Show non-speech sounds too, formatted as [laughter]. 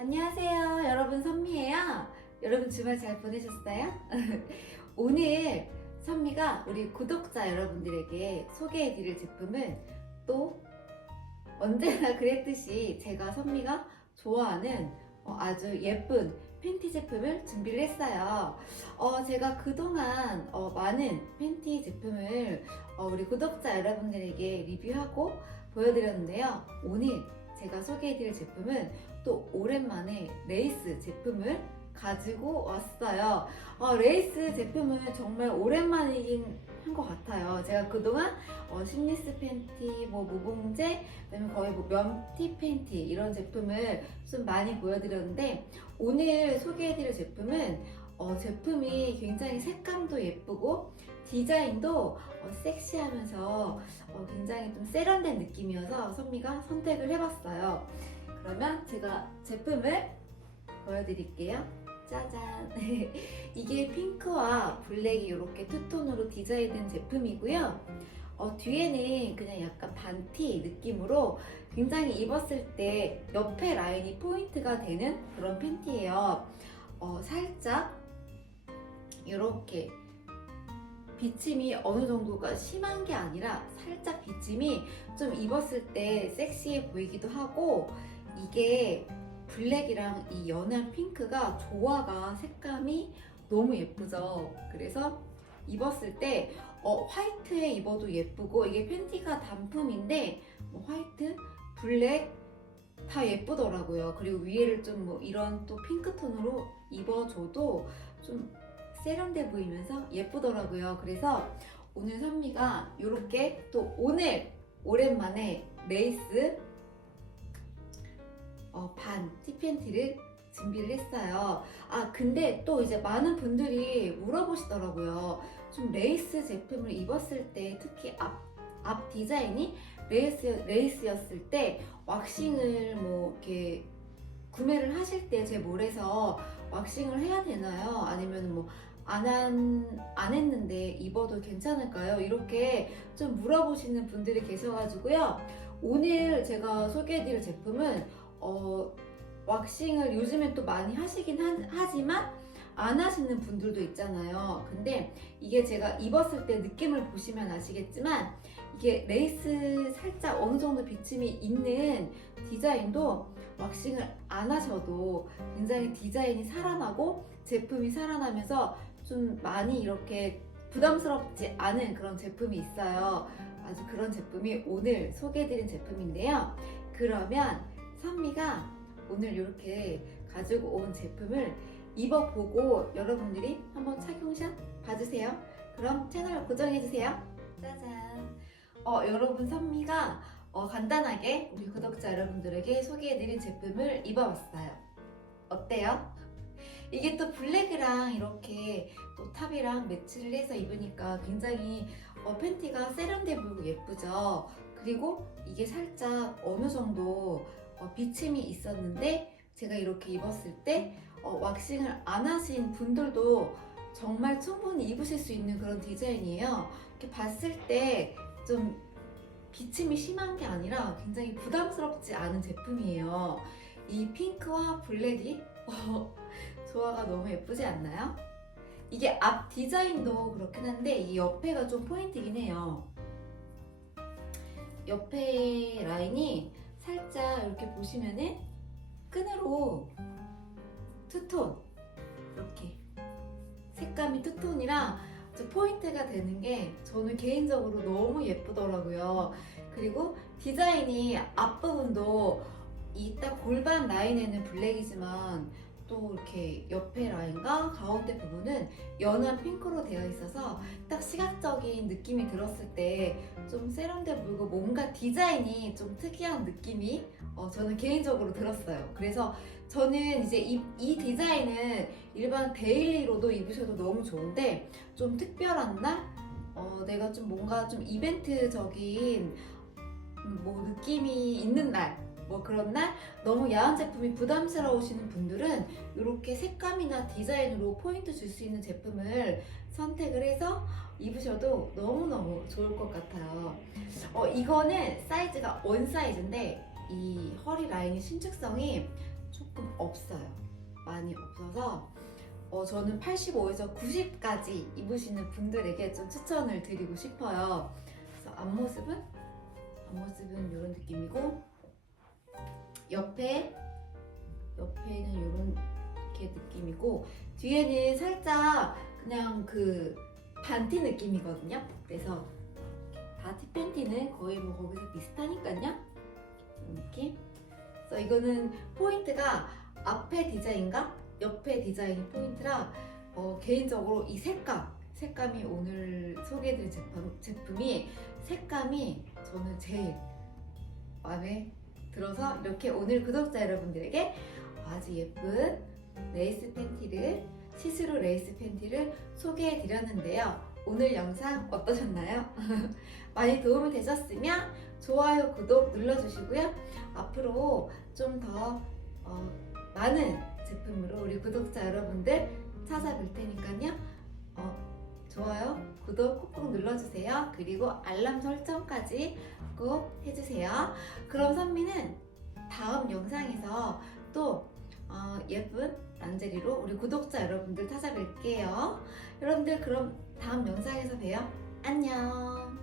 안녕하세요. 여러분 선미예요. 여러분 주말 잘 보내셨어요? [laughs] 오늘 선미가 우리 구독자 여러분들에게 소개해 드릴 제품은 또 언제나 [laughs] 그랬듯이 제가 선미가 좋아하는 어, 아주 예쁜 팬티 제품을 준비를 했어요. 어, 제가 그동안 어, 많은 팬티 제품을 어, 우리 구독자 여러분들에게 리뷰하고 보여드렸는데요. 오늘 제가 소개해드릴 제품은 또 오랜만에 레이스 제품을 가지고 왔어요. 어, 레이스 제품은 정말 오랜만이긴 한 것 같아요. 제가 그동안 어, 심리스 팬티, 뭐 그다음에 거의 뭐 면티 팬티 이런 제품을 좀 많이 보여드렸는데 오늘 소개해드릴 제품은 어, 제품이 굉장히 색감도 예쁘고 디자인도 어, 섹시하면서 어, 굉장히 좀 세련된 느낌이어서 선미가 선택을 해봤어요. 그러면 제가 제품을 보여드릴게요. 짜잔! [laughs] 이게 핑크와 블랙이 이렇게 투톤으로 디자인된 제품이고요. 어, 뒤에는 그냥 약간 반티 느낌으로 굉장히 입었을 때 옆에 라인이 포인트가 되는 그런 팬티예요. 어, 살짝 이렇게 비침이 어느 정도가 심한 게 아니라 살짝 비침이 좀 입었을 때 섹시해 보이기도 하고 이게 블랙이랑 이 연한 핑크가 조화가 색감이 너무 예쁘죠. 그래서 입었을 때 어, 화이트에 입어도 예쁘고 이게 팬티가 단품인데 뭐 화이트, 블랙 다 예쁘더라고요. 그리고 위에를 좀 뭐 이런 또 핑크 톤으로 입어줘도 좀 세련돼 보이면서 예쁘더라고요. 그래서 오늘 선미가 이렇게 또 오늘 오랜만에 레이스 어, 반 티팬티를 준비를 했어요. 아, 근데 또 이제 많은 분들이 물어보시더라고요. 좀 레이스 제품을 입었을 때 특히 앞, 앞 디자인이 레이스, 레이스였을 때 왁싱을 뭐 이렇게 구매를 하실 때 제 몰에서 왁싱을 해야 되나요? 아니면 뭐 안 한, 안 했는데 입어도 괜찮을까요? 이렇게 좀 물어보시는 분들이 계셔가지고요. 오늘 제가 소개해드릴 제품은 어, 왁싱을 요즘에 또 많이 하시긴 하, 지만 안 하시는 분들도 있잖아요. 근데 이게 제가 입었을 때 느낌을 보시면 아시겠지만 이게 레이스 살짝 어느 정도 비침이 있는 디자인도 왁싱을 안 하셔도 굉장히 디자인이 살아나고 제품이 살아나면서 좀 많이 이렇게 부담스럽지 않은 그런 제품이 있어요. 아주 그런 제품이 오늘 소개해드린 제품인데요. 그러면 선미가 오늘 이렇게 가지고 온 제품을 입어보고 여러분들이 한번 착용샷 봐주세요. 그럼 채널 고정해주세요. 짜잔. 어, 여러분 선미가 어, 간단하게 우리 구독자 여러분들에게 소개해드린 제품을 입어봤어요. 어때요? 이게 또 블랙이랑 이렇게 또 탑이랑 매치를 해서 입으니까 굉장히 어, 팬티가 세련돼 보이고 예쁘죠. 그리고 이게 살짝 어느 정도 어, 비침이 있었는데 제가 이렇게 입었을 때 어, 왁싱을 안 하신 분들도 정말 충분히 입으실 수 있는 그런 디자인이에요. 이렇게 봤을 때 좀 비침이 심한 게 아니라 굉장히 부담스럽지 않은 제품이에요. 이 핑크와 블랙이 어, 조화가 너무 예쁘지 않나요? 이게 앞 디자인도 그렇긴 한데 이 옆에가 좀 포인트긴 해요. 옆에 라인이 살짝 이렇게 보시면은 끈으로 투톤 이렇게 색감이 투톤이라 좀 포인트가 되는 게 저는 개인적으로 너무 예쁘더라고요. 그리고 디자인이 앞부분도 이 딱 골반 라인에는 블랙이지만 또 이렇게 옆에 라인과 가운데 부분은 연한 핑크로 되어 있어서 딱 시각적인 느낌이 들었을 때 좀 세련돼 보이고 뭔가 디자인이 좀 특이한 느낌이 어, 저는 개인적으로 들었어요. 그래서 저는 이제 이, 이 디자인은 일반 데일리로도 입으셔도 너무 좋은데 좀 특별한 날, 어, 내가 좀 뭔가 좀 이벤트적인 음, 뭐 느낌이 있는 날, 뭐 그런 날 너무 야한 제품이 부담스러우시는 분들은 이렇게 색감이나 디자인으로 포인트 줄 수 있는 제품을 선택을 해서 입으셔도 너무너무 좋을 것 같아요. 어, 이거는 사이즈가 원 사이즈인데 이 허리 라인의 신축성이 조금 없어요. 많이 없어서 어, 저는 85에서 90까지 입으시는 분들에게 좀 추천을 드리고 싶어요. 그래서 앞모습은 앞모습은 이런 느낌이고 옆에 옆에는 이런 이렇게 느낌이고 뒤에는 살짝 그냥 그 반티 느낌이거든요. 그래서 바티 팬티는 거의 뭐 거기서 비슷하니까요. 느낌. 그래서 이거는 포인트가 앞에 디자인과 옆에 디자인이 포인트라 어, 개인적으로 이 색감 색감이 오늘 소개해드린 제품, 제품이 색감이 저는 제일 마음에 들어서 이렇게 오늘 구독자 여러분들에게 아주 예쁜 레이스 팬티를 시스루 레이스 팬티를 소개해 드렸는데요. 오늘 영상 어떠셨나요? [laughs] 많이 도움이 되셨으면 좋아요, 구독 눌러주시고요. 앞으로 좀더 어, 많은 제품으로 우리 구독자 여러분들 찾아뵐 테니까요. 어, 좋아요, 구독 꾹꾹 눌러주세요. 그리고 알람 설정까지 꼭 해주세요. 그럼 선미는 다음 영상에서 또 어, 예쁜 란제리로 우리 구독자 여러분들 찾아뵐게요. 여러분들 그럼 다음 영상에서 봬요. 안녕.